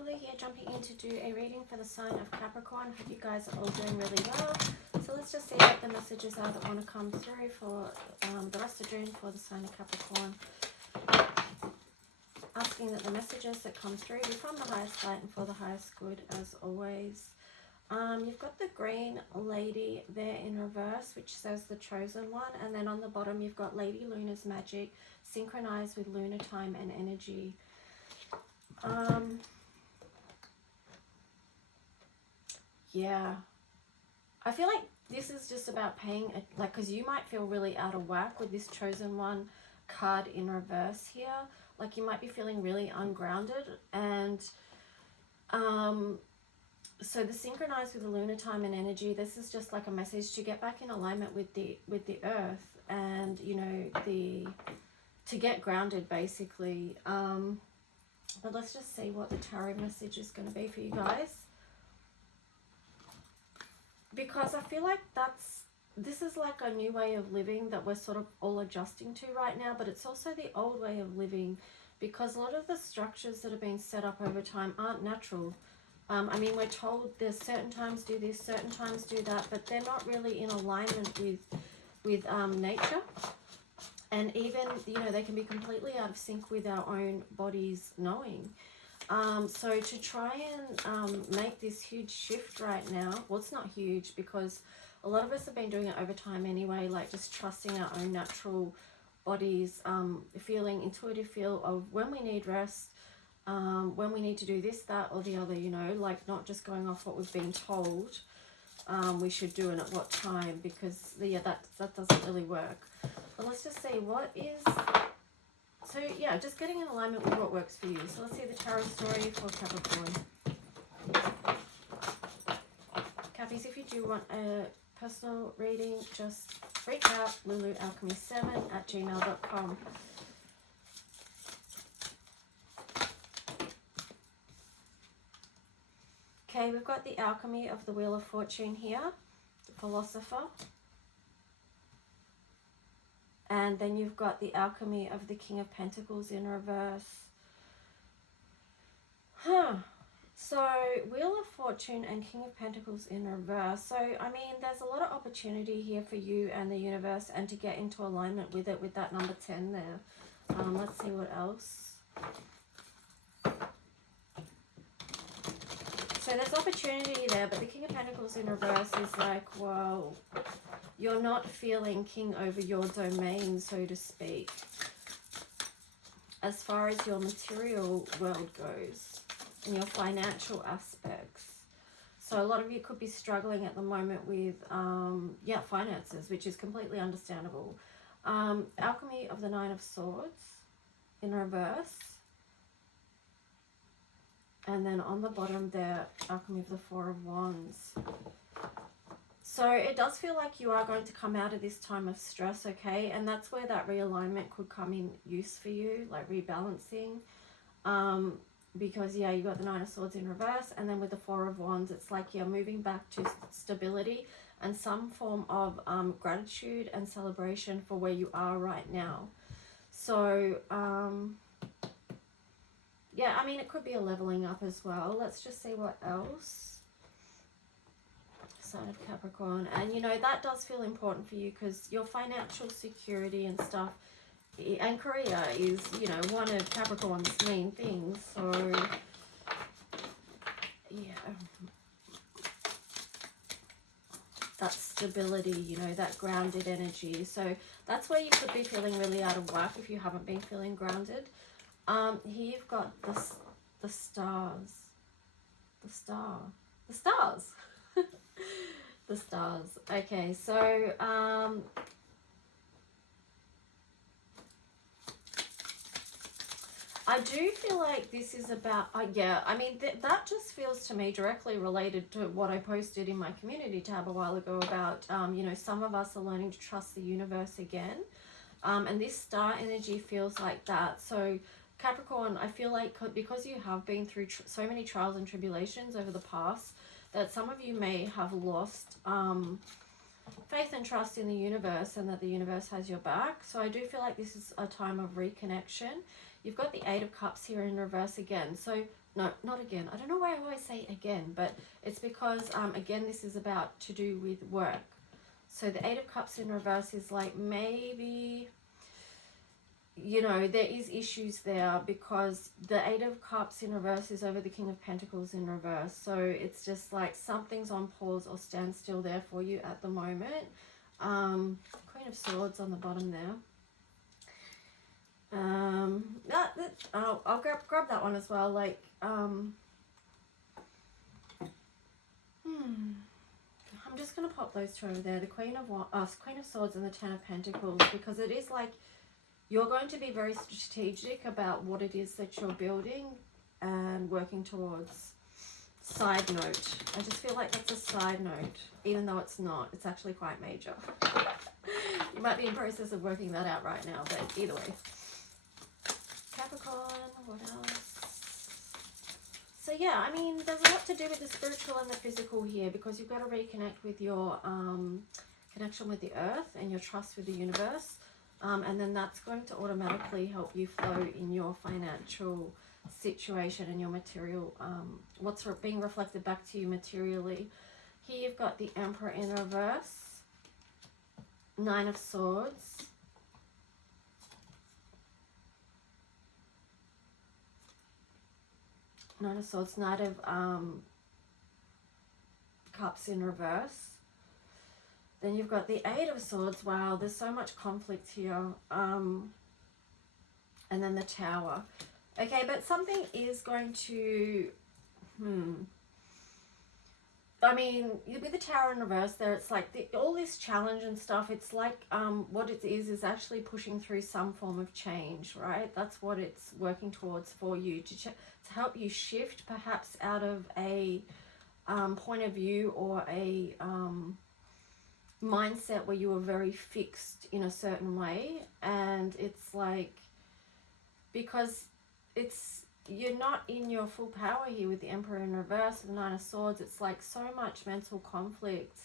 Lulu here, jumping in to do a reading for the sign of Capricorn. Hope you guys are all doing really well. So let's just see what the messages are that want to come through for the rest of June for the sign of Capricorn. Asking that the messages that come through be from the highest light and for the highest good as always. You've got the green lady there in reverse, which says the chosen one, and then on the bottom you've got Lady Luna's magic, synchronized with lunar time and energy. Yeah, I feel like this is just about paying, because you might feel really out of whack with this chosen one card in reverse here. Like you might be feeling really ungrounded, and so the synchronized with the lunar time and energy, this is just like a message to get back in alignment with the earth, and you know, to get grounded basically. But let's just see what the tarot message is going to be for you guys, because I feel like this is like a new way of living that we're sort of all adjusting to right now, but it's also the old way of living, because a lot of the structures that have been set up over time aren't natural. I mean, we're told there's certain times do this, certain times do that, but they're not really in alignment with nature. And even, you know, they can be completely out of sync with our own bodies knowing. So to try and make this huge shift right now, well, it's not huge because a lot of us have been doing it over time anyway, like just trusting our own natural bodies, feeling intuitive feel of when we need rest, when we need to do this, that, or the other, you know, like not just going off what we've been told we should do and at what time, because yeah, that doesn't really work. But let's just see what is, so yeah, just getting in alignment with what works for you. So let's see the tarot story for Capricorn. Cappies, if you do want a personal reading, just reach out, lulualchemy7@gmail.com. Okay, we've got the alchemy of the Wheel of Fortune here, the philosopher. And then you've got the alchemy of the King of Pentacles in reverse. So Wheel of Fortune and King of Pentacles in reverse. So, I mean, there's a lot of opportunity here for you and the universe, and to get into alignment with it with that number 10 there. Let's see what else. So there's opportunity there, but the King of Pentacles in reverse is like, well, you're not feeling king over your domain, so to speak, as far as your material world goes and your financial aspects. So a lot of you could be struggling at the moment with, finances, which is completely understandable. Alchemy of the Nine of Swords in reverse. And then on the bottom there, alchemy of the Four of Wands. So it does feel like you are going to come out of this time of stress, okay? And that's where that realignment could come in use for you, like rebalancing. Because, yeah, you got the Nine of Swords in reverse. And then with the Four of Wands, it's like you're moving back to stability and some form of gratitude and celebration for where you are right now. So, yeah, I mean, it could be a leveling up as well. Let's just see what else. Sign of Capricorn. And, you know, that does feel important for you because your financial security and stuff and career is, you know, one of Capricorn's main things. So, yeah. That stability, you know, that grounded energy. So that's where you could be feeling really out of whack if you haven't been feeling grounded. Here you've got the stars. The stars. The stars. Okay, so I do feel like this is about, yeah, I mean, that just feels to me directly related to what I posted in my community tab a while ago about, you know, some of us are learning to trust the universe again. And this star energy feels like that. So Capricorn, I feel like because you have been through so many trials and tribulations over the past, that some of you may have lost faith and trust in the universe, and that the universe has your back. So I do feel like this is a time of reconnection. You've got the Eight of Cups here in reverse again. So, no, not again. I don't know why I always say again, but it's because, again, this is about to do with work. So the Eight of Cups in reverse is like maybe, you know, there is issues there because the Eight of Cups in reverse is over the King of Pentacles in reverse. So it's just like something's on pause or standstill there for you at the moment. Queen of Swords on the bottom there. I'll grab that one as well. Like, I'm just going to pop those two over there. The Queen of Swords and the Ten of Pentacles, because it is like you're going to be very strategic about what it is that you're building and working towards. Side note. I just feel like that's a side note, even though it's not. It's actually quite major. You might be in process of working that out right now, but either way. Capricorn, what else? So yeah, I mean, there's a lot to do with the spiritual and the physical here, because you've got to reconnect with your connection with the earth and your trust with the universe. And then that's going to automatically help you flow in your financial situation and your material, what's being reflected back to you materially. Here you've got the Emperor in reverse, Nine of Swords, Nine of Swords, Knight of Cups in reverse. Then you've got the Eight of Swords. Wow, there's so much conflict here. And then the Tower. Okay, but something is going to... I mean, with the Tower in reverse there, it's like all this challenge and stuff, it's like what it is actually pushing through some form of change, right? That's what it's working towards for you, to help you shift perhaps out of a point of view or a mindset where you were very fixed in a certain way. And it's like, because you're not in your full power here with the Emperor in reverse, the Nine of Swords. It's like so much mental conflict,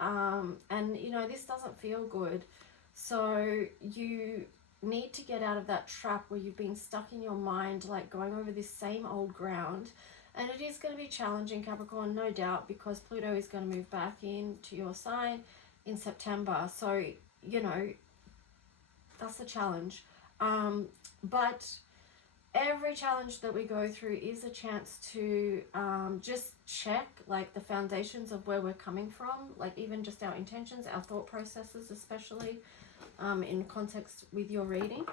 and you know, this doesn't feel good. So you need to get out of that trap where you've been stuck in your mind, like going over this same old ground. And it is going to be challenging, Capricorn, no doubt, because Pluto is going to move back into your sign in September. So, you know, that's the challenge. But every challenge that we go through is a chance to just check like the foundations of where we're coming from, like even just our intentions, our thought processes, especially in context with your reading.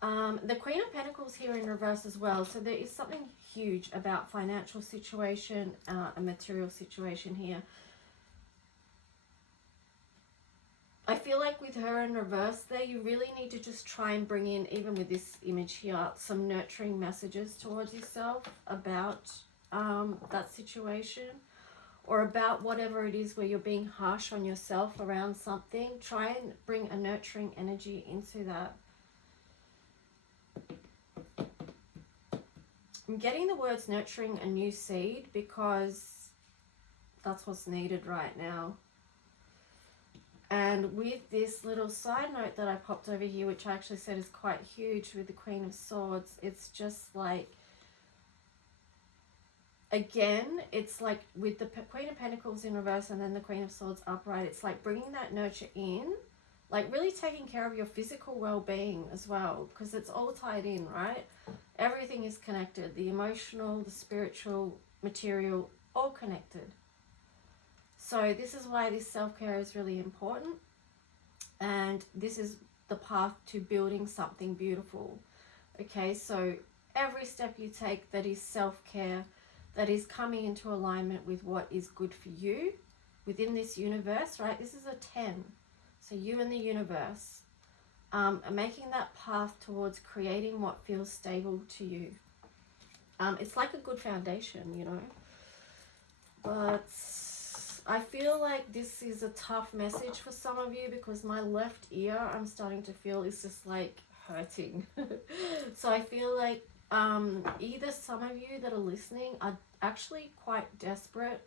The Queen of Pentacles here in reverse as well. So there is something huge about financial situation, a material situation here. I feel like with her in reverse there, you really need to just try and bring in, even with this image here, some nurturing messages towards yourself about that situation, or about whatever it is where you're being harsh on yourself around something. Try and bring a nurturing energy into that. I'm getting the words nurturing a new seed, because that's what's needed right now. And with this little side note that I popped over here, which I actually said is quite huge with the Queen of Swords, it's just like, again, it's like with the Queen of Pentacles in reverse and then the Queen of Swords upright, it's like bringing that nurture in, like really taking care of your physical well-being as well, because it's all tied in, right? Everything is connected. The emotional, the spiritual, material, all connected. So this is why this self-care is really important. And this is the path to building something beautiful. Okay, so every step you take that is self-care, that is coming into alignment with what is good for you within this universe, right? This is a 10. So you and the universe are making that path towards creating what feels stable to you. It's like a good foundation, you know. But I feel like this is a tough message for some of you, because my left ear, I'm starting to feel, is just like hurting. So I feel like either some of you that are listening are actually quite desperate.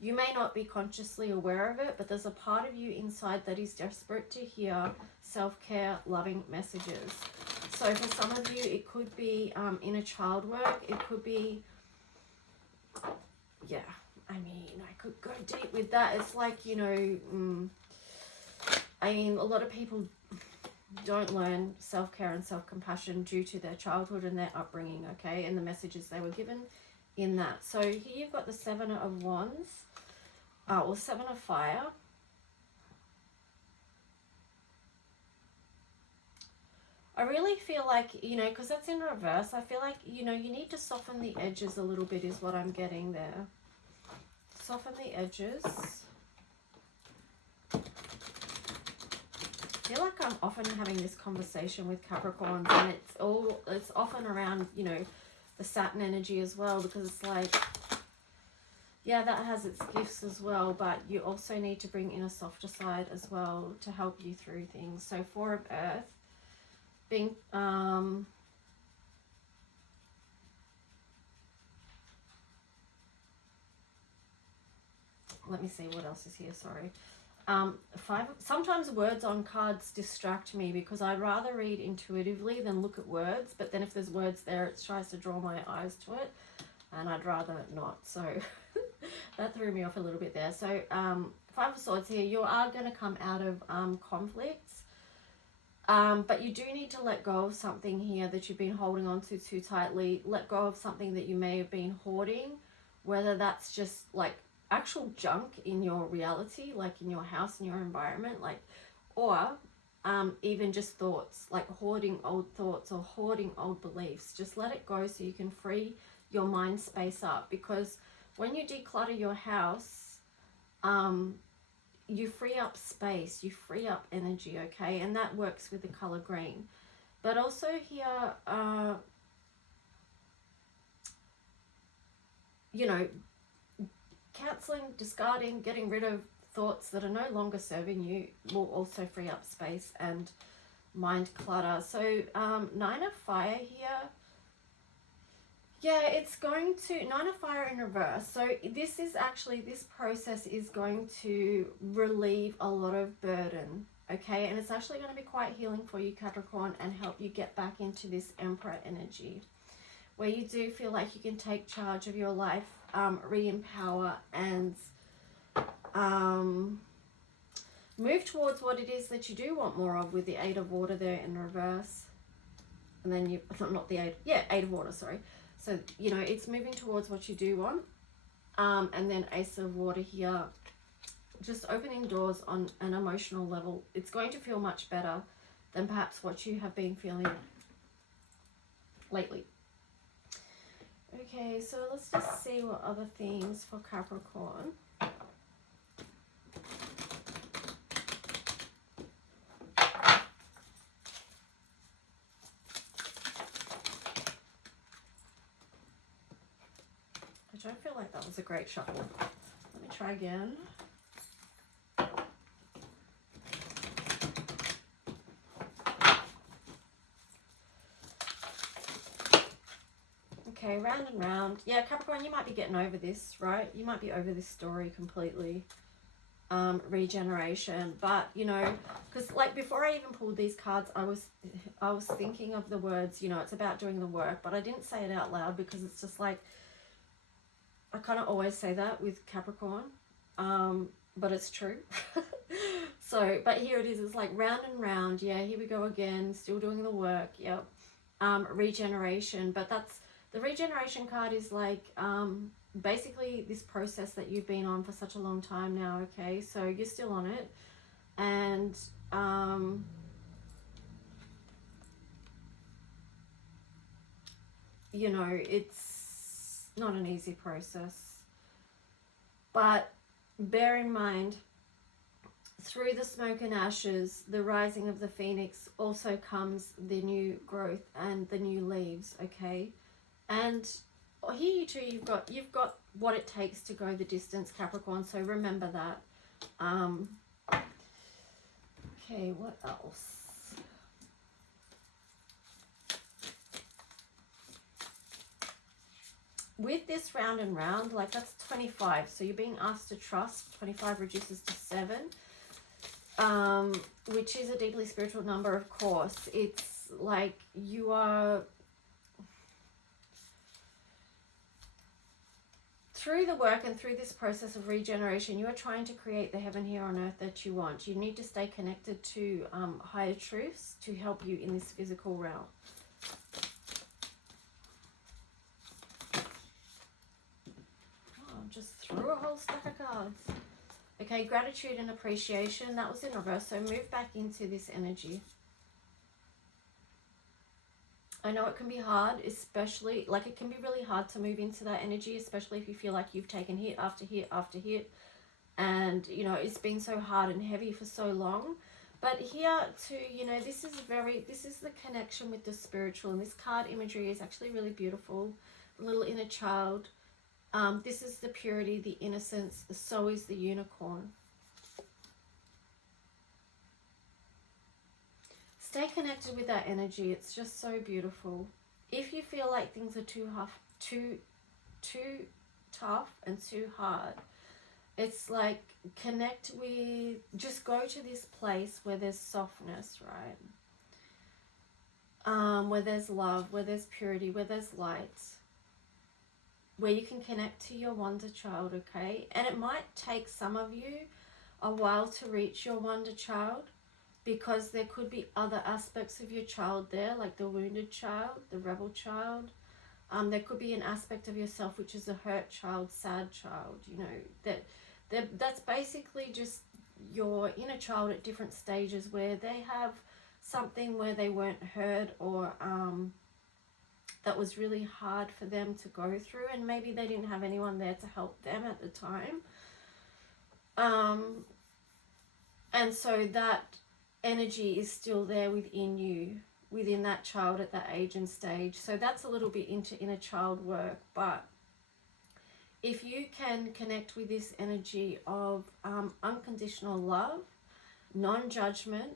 You may not be consciously aware of it, but there's a part of you inside that is desperate to hear self-care, loving messages. So for some of you, it could be inner child work. It could be, yeah, I mean, I could go deep with that. It's like, you know, I mean, a lot of people don't learn self-care and self-compassion due to their childhood and their upbringing, okay, and the messages they were given in that. So here you've got the Seven of Wands, or Seven of Fire. I really feel like, you know, because that's in reverse, I feel like, you know, you need to soften the edges a little bit is what I'm getting there. Soften the edges. I feel like I'm often having this conversation with Capricorns, and it's often around, you know, the Saturn energy as well, because it's like, yeah, that has its gifts as well, but you also need to bring in a softer side as well to help you through things. So Four of Earth, being, let me see what else is here, sorry. Sometimes words on cards distract me because I'd rather read intuitively than look at words, but then if there's words there, it tries to draw my eyes to it, and I'd rather not. So that threw me off a little bit there. So Five of Swords here, you are going to come out of conflicts, but you do need to let go of something here that you've been holding on to too tightly. Let go of something that you may have been hoarding, whether that's just like actual junk in your reality, like in your house, in your environment, like, or even just thoughts, like hoarding old thoughts or hoarding old beliefs. Just let it go so you can free your mind space up, because when you declutter your house, you free up space, you free up energy, okay? And that works with the color green. But also here, you know, cancelling, discarding, getting rid of thoughts that are no longer serving you will also free up space and mind clutter. So Nine of Fire here. Yeah, it's going to, Nine of Fire in reverse. So this is actually, this process is going to relieve a lot of burden, okay? And it's actually going to be quite healing for you, Capricorn, and help you get back into this Emperor energy, where you do feel like you can take charge of your life, re-empower, and move towards what it is that you do want more of, with the Eight of Water there in reverse. And then you, not the Eight, yeah, Eight of Water, sorry. So, you know, it's moving towards what you do want. And then Ace of Water here, just opening doors on an emotional level. It's going to feel much better than perhaps what you have been feeling lately. Okay, so let's just see what other things for Capricorn. I don't feel like that was a great shuffle. Let me try again. Okay, round and round. Yeah, Capricorn, you might be getting over this, right? You might be over this story completely. Regeneration. But, you know, because like before I even pulled these cards, I was thinking of the words, you know, it's about doing the work, but I didn't say it out loud because it's just like, I kind of always say that with Capricorn, but it's true. So, but here it is, it's like round and round. Yeah, here we go again, still doing the work. Yep. Regeneration, but that's, the regeneration card is like basically this process that you've been on for such a long time now, okay? So you're still on it, and you know, it's not an easy process, but bear in mind, through the smoke and ashes, the rising of the phoenix, also comes the new growth and the new leaves, okay? And here you too, you've got what it takes to go the distance, Capricorn, so remember that. Okay, what else? With this round and round, like that's 25, so you're being asked to trust. 25 reduces to 7, which is a deeply spiritual number, of course. It's it's like you are, through the work and through this process of regeneration, you are trying to create the heaven here on earth that you want. You need to stay connected to higher truths to help you in this physical realm. Oh, just threw a whole stack of cards. Okay, gratitude and appreciation. That was in reverse, so move back into this energy. I know it can be hard, especially, like it can be really hard to move into that energy, especially if you feel like you've taken hit after hit after hit. And, you know, it's been so hard and heavy for so long. But here too, you know, this is the connection with the spiritual. And this card imagery is actually really beautiful. The little inner child. This is the purity, the innocence. So is the unicorn. Stay connected with that energy. It's just so beautiful. If you feel like things are too tough and too hard, it's like connect with, just go to this place where there's softness, right? Where there's love, where there's purity, where there's light, where you can connect to your wonder child, okay? And it might take some of you a while to reach your wonder child, because there could be other aspects of your child there, like the wounded child, the rebel child. There could be an aspect of yourself which is a hurt child, sad child, you know, that's basically just your inner child at different stages where they have something where they weren't heard, or that was really hard for them to go through, and maybe they didn't have anyone there to help them at the time. And so that energy is still there within you, within that child at that age and stage. So that's a little bit into inner child work. But if you can connect with this energy of unconditional love, non-judgment,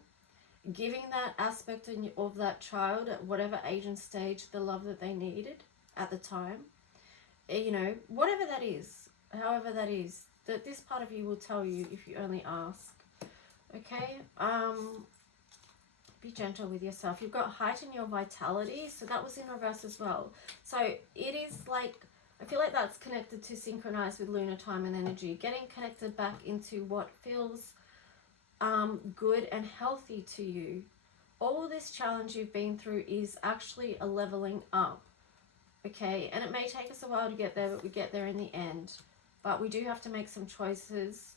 giving that aspect of that child at whatever age and stage the love that they needed at the time, you know, whatever that is, however that is, that this part of you will tell you if you only ask. Okay, be gentle with yourself. You've got heighten your vitality, so that was in reverse as well. So it is like, I feel like that's connected to synchronize with lunar time and energy, getting connected back into what feels good and healthy to you. All this challenge you've been through is actually a leveling up, okay? And it may take us a while to get there, but we get there in the end. But we do have to make some choices.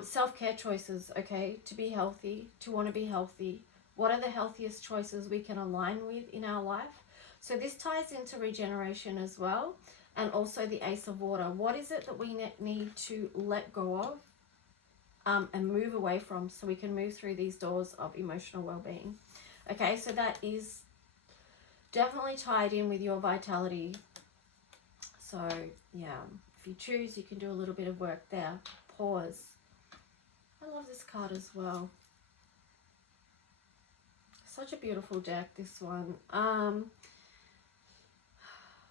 Self-care choices, okay, to be healthy, to want to be healthy. What are the healthiest choices we can align with in our life? So this ties into regeneration as well, and also the Ace of Water. What is it that we need to let go of and move away from, so we can move through these doors of emotional well-being? Okay, so that is definitely tied in with your vitality. So yeah, if you choose, you can do a little bit of work there. Pause. I love this card as well. Such a beautiful deck, this one.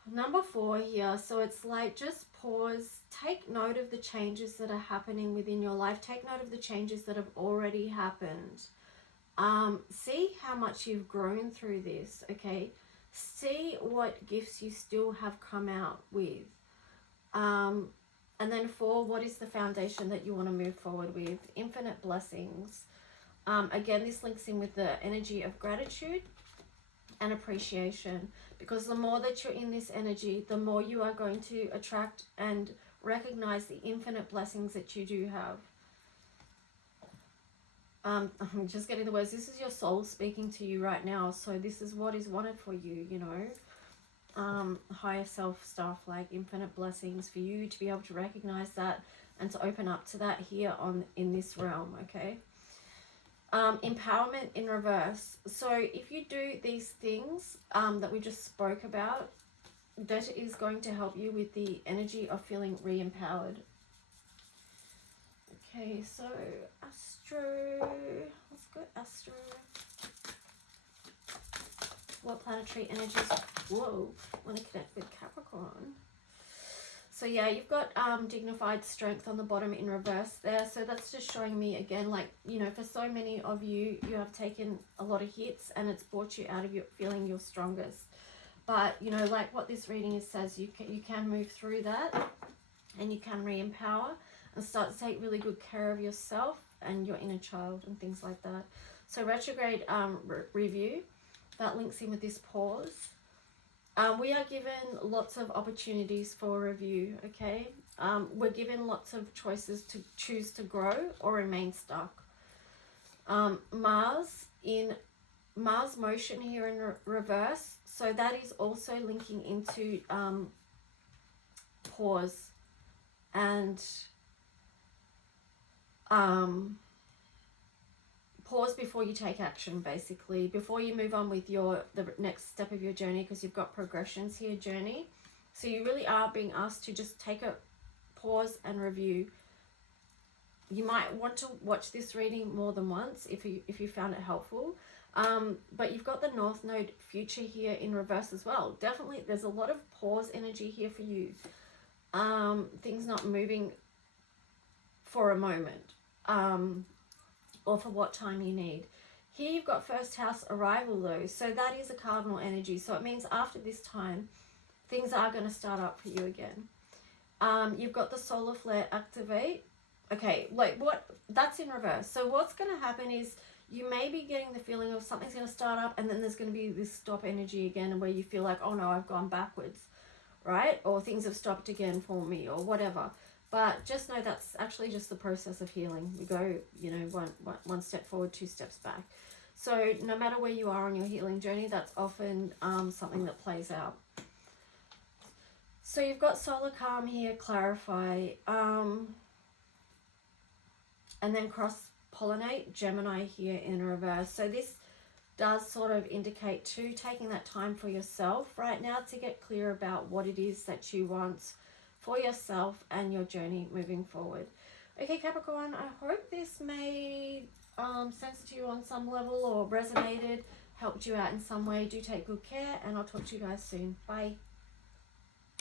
Number 4 here. So it's like, just pause. Take note of the changes that are happening within your life. Take note of the changes that have already happened. See how much you've grown through this, okay? See what gifts you still have come out with. And then 4, what is the foundation that you want to move forward with? Infinite blessings. Again, this links in with the energy of gratitude and appreciation, because the more that you're in this energy, the more you are going to attract and recognize the infinite blessings that you do have. I'm just getting the words. This is your soul speaking to you right now. So this is what is wanted for you, you know. Higher self stuff, like infinite blessings for you to be able to recognize that and to open up to that here in this realm, okay? Empowerment in reverse. So if you do these things that we just spoke about, that is going to help you with the energy of feeling re-empowered. Okay, so Astro, let's go Astro. What planetary energies, whoa, want to connect with Capricorn? So yeah, you've got dignified strength on the bottom in reverse there. So that's just showing me again, like, you know, for so many of you, you have taken a lot of hits and it's brought you out of your feeling your strongest. But, you know, like what this reading says, you can move through that and you can re-empower and start to take really good care of yourself and your inner child and things like that. So retrograde review, that links in with this pause. We are given lots of opportunities for review, okay? We're given lots of choices to choose to grow or remain stuck. Mars motion here in reverse, so that is also linking into pause and pause before you take action, basically, before you move on with the next step of your journey, because you've got progressions here, journey. So you really are being asked to just take a pause and review. You might want to watch this reading more than once if you found it helpful. But you've got the North Node future here in reverse as well. Definitely there's a lot of pause energy here for you. Things not moving for a moment. Or for what time you need. Here you've got first house arrival though, so that is a cardinal energy. So it means after this time, things are going to start up for you again. You've got the solar flare activate. Okay, like that's in reverse. So what's going to happen is you may be getting the feeling of something's going to start up and then there's going to be this stop energy again where you feel like, oh no, I've gone backwards, right? Or things have stopped again for me or whatever. But just know that's actually just the process of healing. We go, you know, one step forward, 2 steps back. So no matter where you are on your healing journey, that's often something that plays out. So you've got solar calm here, clarify, and then cross-pollinate, Gemini here in reverse. So this does sort of indicate too, taking that time for yourself right now to get clear about what it is that you want for yourself and your journey moving forward. Okay, Capricorn, I hope this made sense to you on some level or resonated, helped you out in some way. Do take good care, and I'll talk to you guys soon. Bye.